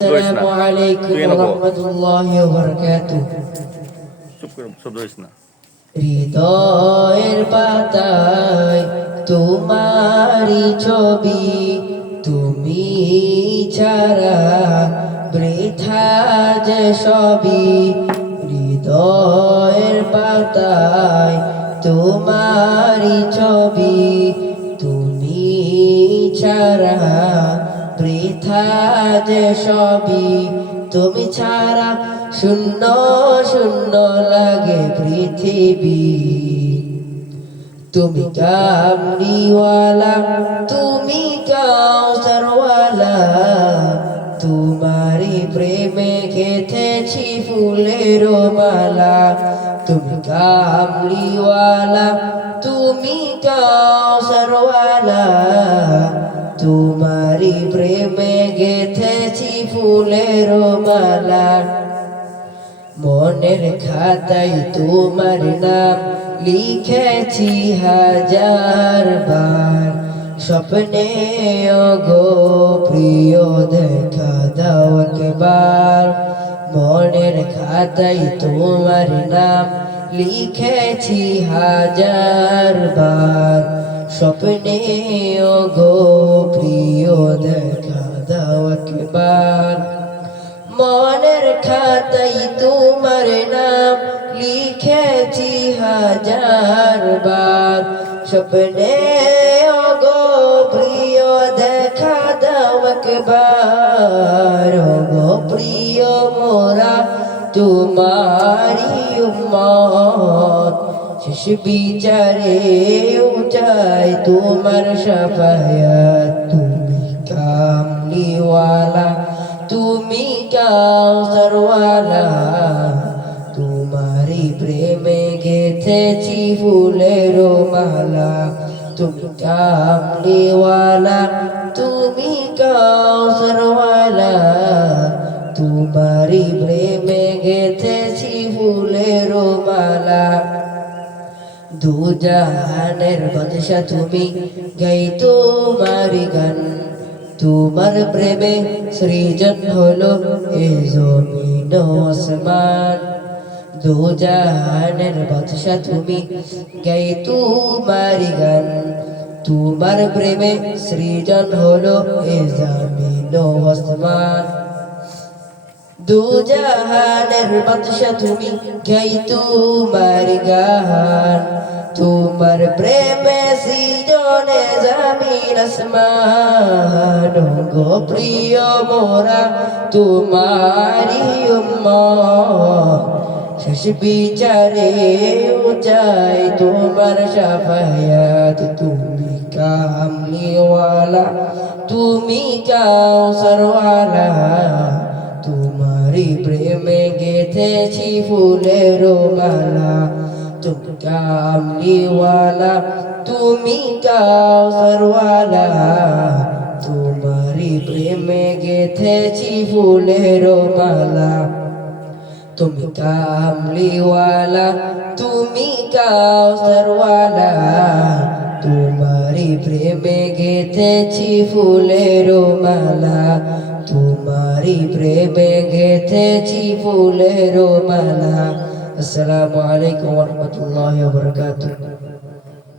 আসসালামু আলাইকুম ওয়া রাহমাতুল্লাহি ওয়া বারাকাতুহু। হৃদয়ের পাতায় তোমারি ছবি, তুমি ছাড়া বৃথা যে সবই। হৃদয়ের পাতায় তোমারি ছবি, তুমি ছাড়া বৃথা যে সবই। তুমি ছাড়া শূন্য শূন্য লাগে পৃথিবী। তুমি কামলিওয়ালা, তুমি কাউসারওয়ালা, তোমারি প্রেমে গেঁথেছি ফুলের মালা। তুমি কামলিওয়ালা, তুমি কাউসারওয়ালা, তোমারি প্রেমে গেঁথেছি ফুলের মালা। মনের খাতায় তোমার নাম লিখেছি হাজার বার, স্বপ্নে ওগো প্রিয় দেখা দাও একবার। মনের খাতায় তোমার নাম লিখেছি হাজার বার, স্বপ্নে ওগো প্রিয় দেখা দাও একবার। মনের খাতায় তোমার নাম লিখেছি হাজার বার, স্বপ্নে ওগো প্রিয় দেখা দাও একবার। ওগো প্রিয় মোরা তোমারি উম্মত, শেষ বিচারে উচাই তোমার শাফায়াত। তুমি কামলিওয়ালা, তুমি কাউসারওয়ালা, তোমারি প্রেমে গেঁথেছি ফুলের মালা। তুমি কামলিওয়ালা, তুমি কাউসারওয়ালা, তোমারি প্রেমে গেঁথেছি ফুলের মালা। দুজাহানের বাদশা তুমি, গাই তোমারি গান। তোমার প্রেমে সৃজন হলো এ জমিন ও আসমান। দুজাহানের বাদশা তুমি, গাই তোমারি গান। তোমার প্রেমে সৃজন হলো এ জমিন ও আসমান। দুজাহানের বাদশা তুমি, গাই তোমারি গান। তোমার প্রেমে সৃজনে জমিন আসমান। গো প্রিয় মোরা তোমারি উম্মত, শেষ বিচারে উচাই তোমার শাফায়াত। তুমি কামলিওয়ালা, তুমি কাউসারওয়ালা, তোমারি প্রেমে গেঁথেছি ফুলের মালা। তুমি কামলিওয়ালা, তুমি কাউসারওয়ালা, তোমারি প্রেমে গেঁথেছি ফুলের মালা। তুমি কামলিওয়ালা, তুমি কাউসারওয়ালা, তোমারি প্রেমে গেঁথেছি ফুলের মালা। তোমারি প্রেমে গেঁথেছি ফুলের মালা। আসসালামু আলাইকুম ওয়া রাহমাতুল্লাহি ওয়া বারাকাতুহু।